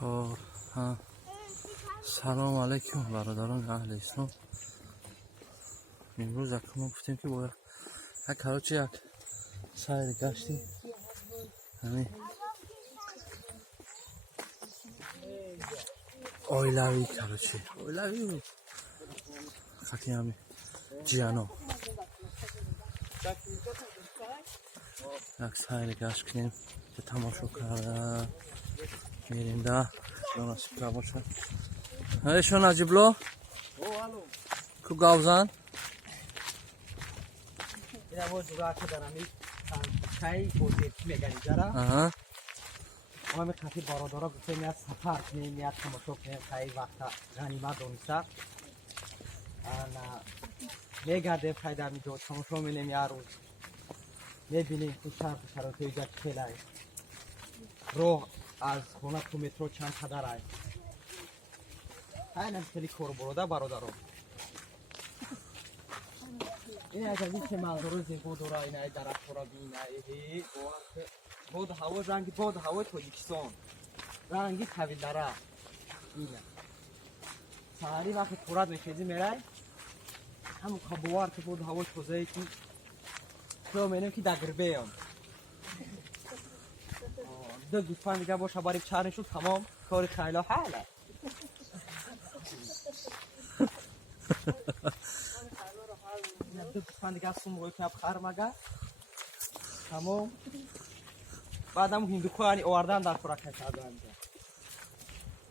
خب سلام علیکم برادران اهل اسلام. امروز ما گفتیم که باید کراچی یک سیر گشتی همین اویلاوی کراچی اویلاوی خطی همین جیانو یک سیر گشت کنیم که تماشا کرده میریم ده ناسیب که باشد. ایشون عجیبلو کو گاوزن اینا بود راکه دارمی خیلی بوده میگن جرا ما می خاطی برادرها گفتیم میاد سفر کنیم میاد تماشا کنیم خیلی وقت غنیمت دونسته انا میگردیم خیلی می دو تماشا می‌کنیم یه روز می‌بینیم تو شهر توی جا خیلی راه از خونه تو مترو چند قدر است خیلی خیلی کار بروده برادرها این اگر که منظور بود را این درخت را بینایی بود هوا رنگ بود هوا تاجیکستان رنگی طویل داره اینه سحری وقتی خورد میشدی میره همون کابوار که بود هوا توزه که تو می‌بینیم که دگربه هم دو گوسفند دیگه باشه برای چرنشون تمام کار خیلی حاله دو گوسفند دیگه سوم روی که خر مگه تمام بعد هم هندوکویی آوردن در خوراک کردن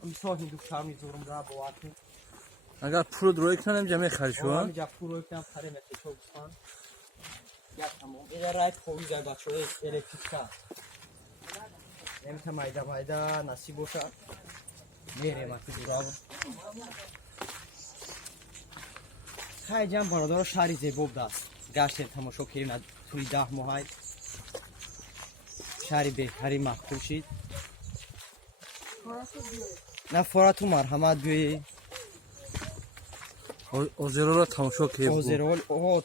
امسا هندوکویی میذارم را بواتیم اگر پول روی کنیم جمعی خریشو ها اینجا پول روی کنیم خریم اتشو گوسفند یا تمام اینجا رایت خوبی جای بچه های الکتریکا نمیتونه مایده نصیب باشه میریم اکی دورا خیلی جمع برادر شهری زیباب دست گشتیم تماشا کردیم توی 10 ماه شهری بهتری محبوب شید نه فراتو مرحمت بیایی اوزیرو را تماشا کردیم اوزیرو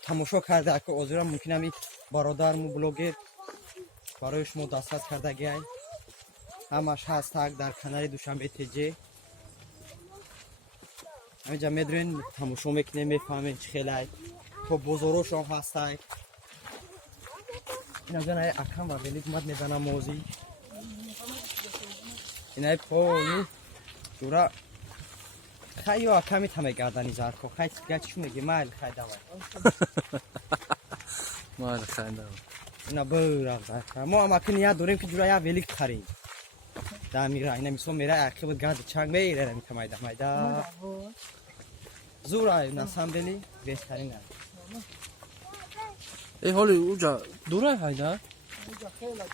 تماشا کرده که اوزیرو ممکنه می برادرمو بلوگر برای شما دسترس کرده گیای همش هست در کنار دوشنبه تیجی همینجا میدونین تماشا میکنیم میفهمین چه خیلی تو بزرگش هم هستای این از جنای اکم و ولی اومد میزنم موزی اینای پاوی دورا خیلی اکمی تمه گردنی زرد که خیلی گچشو میگی مایل خیلی دوای مایل خیلی دوای اینا برق زرد ما هم اکنی یاد داریم که جورا یا ولی خرید دا میره اینا میسو میره اکی بود گرد چنگ میره میتونه مایده زور اینا سنبلی بهترین است ای حالی اوجا دوره هایده؟ اوجا خیلی دوره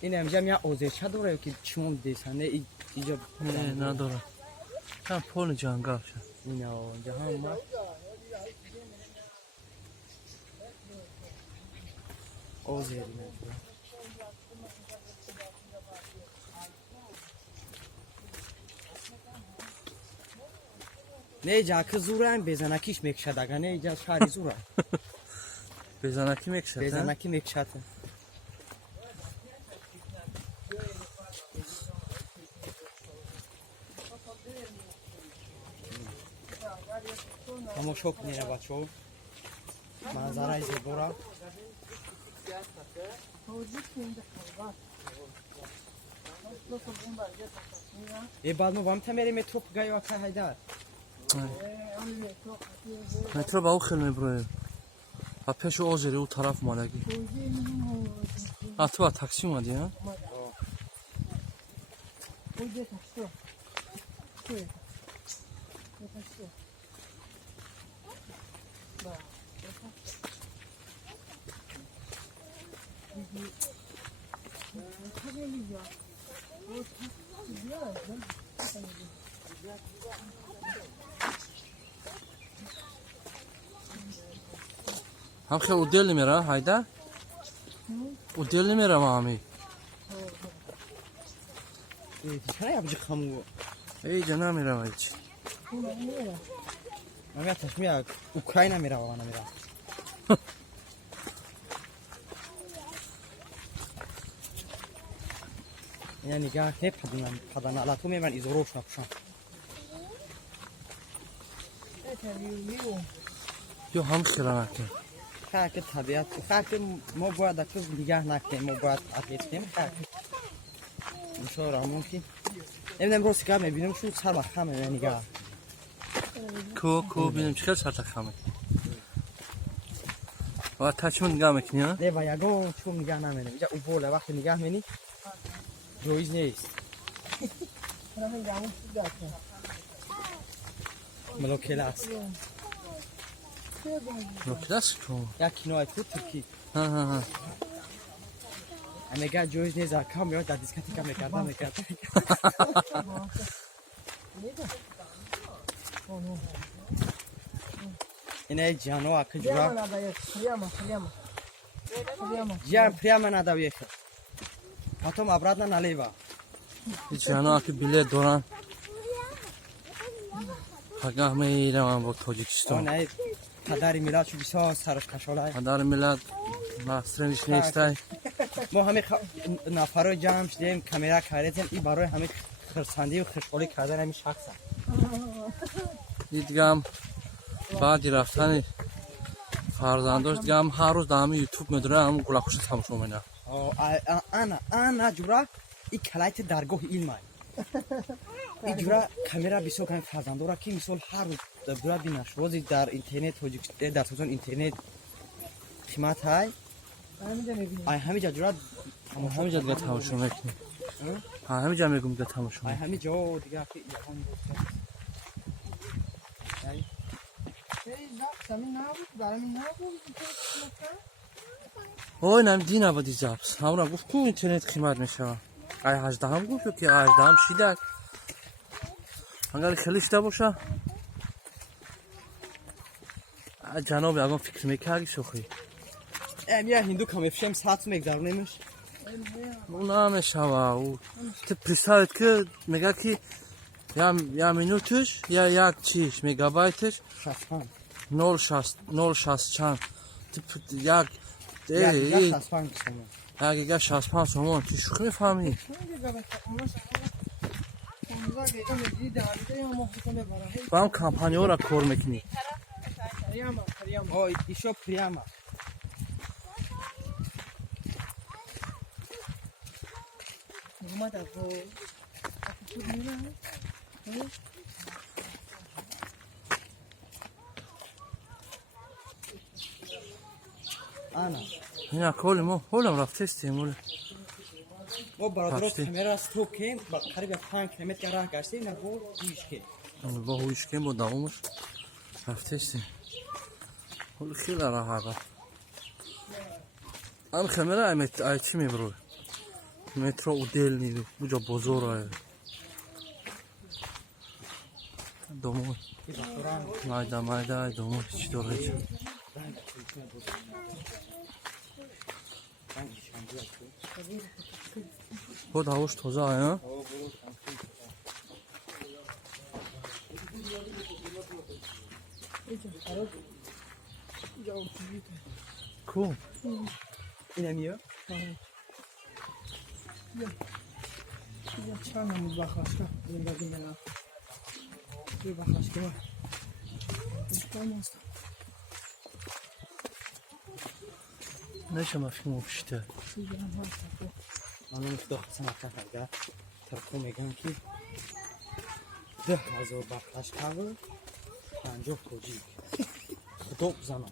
این همجا میا اوزیچه دوره که چون دیسانه اینجا نه دوره هم پول جانگاه شد اینا اونجا هم ما اوزیر نه جاکه زوره هم بزنکیش میکشد اگه نه اینجا شهری زوره بزنکی میکشد بزنکی میکشد تماشا کنید بچه ها منظره زیبا ای بعد ما با هم تمیریم مترو گایی واقع هایدار مترو با او خیلی میبره و پیش اوزیری او طرف مالگی تو با تاکسی اومدی ها؟ هم خیلی او دل نمیره هایده؟ او دل نمیره ما همی چرا یابجی خمو ایجا نمیره ما هیچ من تشمیه اوکراین نمیره و نمیره اینا نگاه که پدن علاتو میمن ایزوروش نپوشن یا هم خیلی نکن که طبیعت که ما باید اکروز نگاه نکنیم ما باید اتلیت کنیم مشاور همون که نمیدونم روز که میبینم شو سر وقت همه نگاه کو بینیم چیکار سر تخمه و تچمون نگاه میکنی ها؟ نه و یگان چون نگاه نمینم اینجا او بوله وقتی نگاه مینی جایز نیست ملوکله است نکلاس کو یک کنوی تو ترکی ها نگاه جایز نیست کام میاد در دیسکتیکا میکردم اینه جانو اکه جورا جان پریاما نداویه که حتم ابراد نلیوا جانا که بیله دوران پگاه میرم با تاجیکستان نه پدری میلاد شو بسیار سرش کشاله مدار ملت مسترنش نیستای ما همه نفرای جمع شدیم کامera کردیم این برای همه خرسندی و خوشحالی کردن همین شخص دیگه هم بعدی رفتن فرزنداش دیگه هم هر روز در همه یوتیوب میدونه هم گلاکوش تماشا میکنه انا جورا این کلایت درگاه علمه این جورا کامera بسیار کمی فرزندورا که مثال هر روز جورا بینش روزی در اینترنت در سوزن اینترنت قیمت های همینجا جورا همینجا دیگه تماشا میکنی همینجا میگم دیگه تماشا میکنی همینجا دیگه اوه نمی دی نبودی جبس همون گفت کو اینترنت قیمت میشه ای 18 هم گفت که 18 هم شیدک اگر خیلیشته باشه جناب اگه فکر میکردی شوخی یه هندو کمی فشم ساعت میگذرونیمش اون نمیشه او تو پریستایت که میگه که یا مینوتش یا یک چیش میگابایتش 0.60 چند یک یک 65 سومون تو شوخی میفهمی با هم کمپانی ها را کار میکنی ایشو پریاما انا اینا کل ما هولم رفت استیم ما برادر کامera استوب کیم با قریب 5 کیلومتر راه گشتیم نه بو ایشکی با هوش کم با دوامش رفت استیم هول خیلی راحت آن کامera ای چی میبره مترو و دل نیدو بجا بزرگه دومون مایده دومون چی داره خود هواش تازه ها کو اینه میاد چند بخشka این بعدی میاد یه بخشka استماست نشه مفهوم پشته من مفتاح سمت کرده ترکو میگم که 10,000 بخش کاور 50 کوجی خطوب زمان